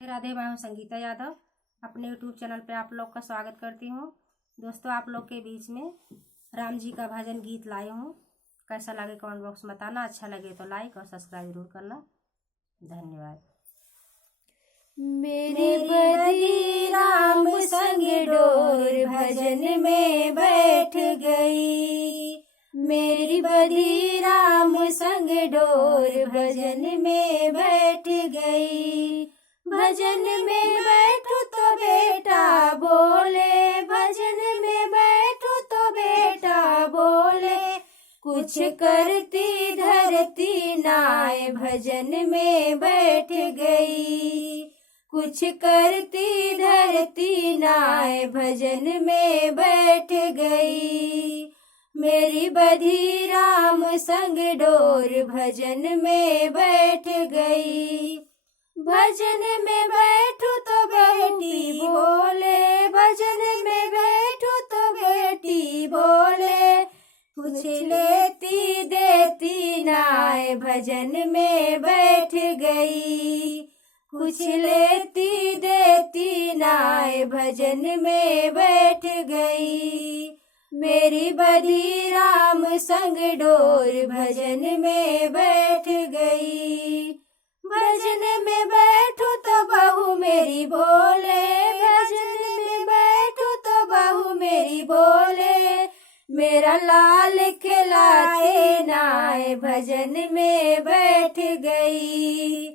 राधे, मैं हूँ संगीता यादव। अपने यूट्यूब चैनल पे आप लोग का स्वागत करती हूँ। दोस्तों, आप लोग के बीच में राम जी का भजन गीत लाई हूँ। कैसा लगे कमेंट बॉक्स में बताना। अच्छा लगे तो लाइक और सब्सक्राइब जरूर करना। धन्यवाद। मेरी बदी राम संग डोर भजन में बैठ गई। मेरी बदी राम संग डोर भजन में बैठ गई। भजन में बैठू तो बेटा बोले, भजन में बैठू तो बेटा बोले। कुछ करती धरती नाय भजन में बैठ गई। कुछ करती धरती नाय भजन में बैठ गई। मेरी बधी राम संग डोर भजन में बैठ गई। भजन में बैठू तो बेटी बोले, भजन में बैठू तो बेटी बोले। कुछ लेती देती नाय भजन में बैठ गई। कुछ लेती देती नाय भजन में बैठ गई। मेरी बधी राम संग डोर भजन में बैठ गई। भजन में बैठू तो बहू मेरी बोले, भजन में बैठू तो बहू मेरी बोले। मेरा लाल खिलाए नाय भजन में बैठ गई।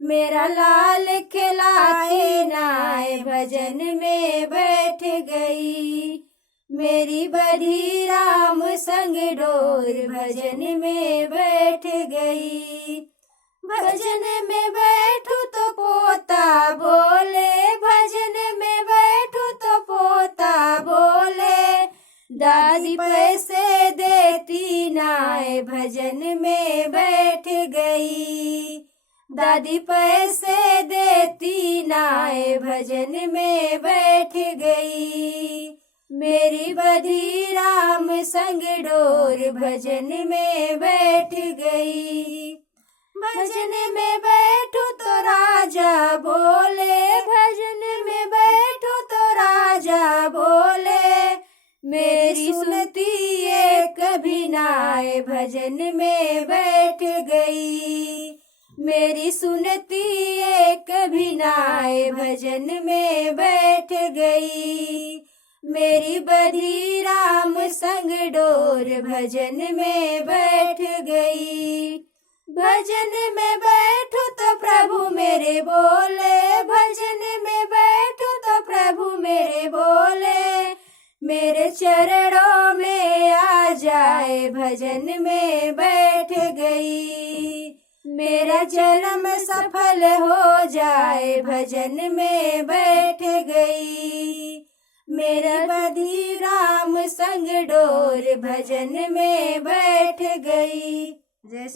मेरा लाल खिलाए नाय भजन में बैठ गई। मेरी बधी राम संग डोर भजन में बैठ गई। भजन में बैठू तो पोता बोले, भजन में बैठू तो पोता बोले। दादी पैसे देती नाय भजन में बैठ गई। दादी पैसे देती नाय भजन में बैठ गई। मेरी बधी राम संग डोर भजन में बैठ गई। भजन में बैठू तो राजा बोले, भजन में बैठू तो राजा बोले। मेरी सुनती एक भी नाय भजन में बैठ गई। मेरी सुनती एक भी नाय भजन में बैठ गई। मेरी बधी राम संग डोर भजन में बैठ गई। भजन में बैठू तो प्रभु मेरे बोले, भजन में बैठू तो प्रभु मेरे बोले। मेरे चरणों में आ जाए भजन में बैठ गई। मेरा जन्म सफल हो जाए भजन में बैठ गई। मेरा बधी राम संग डोर भजन में बैठ गई। जय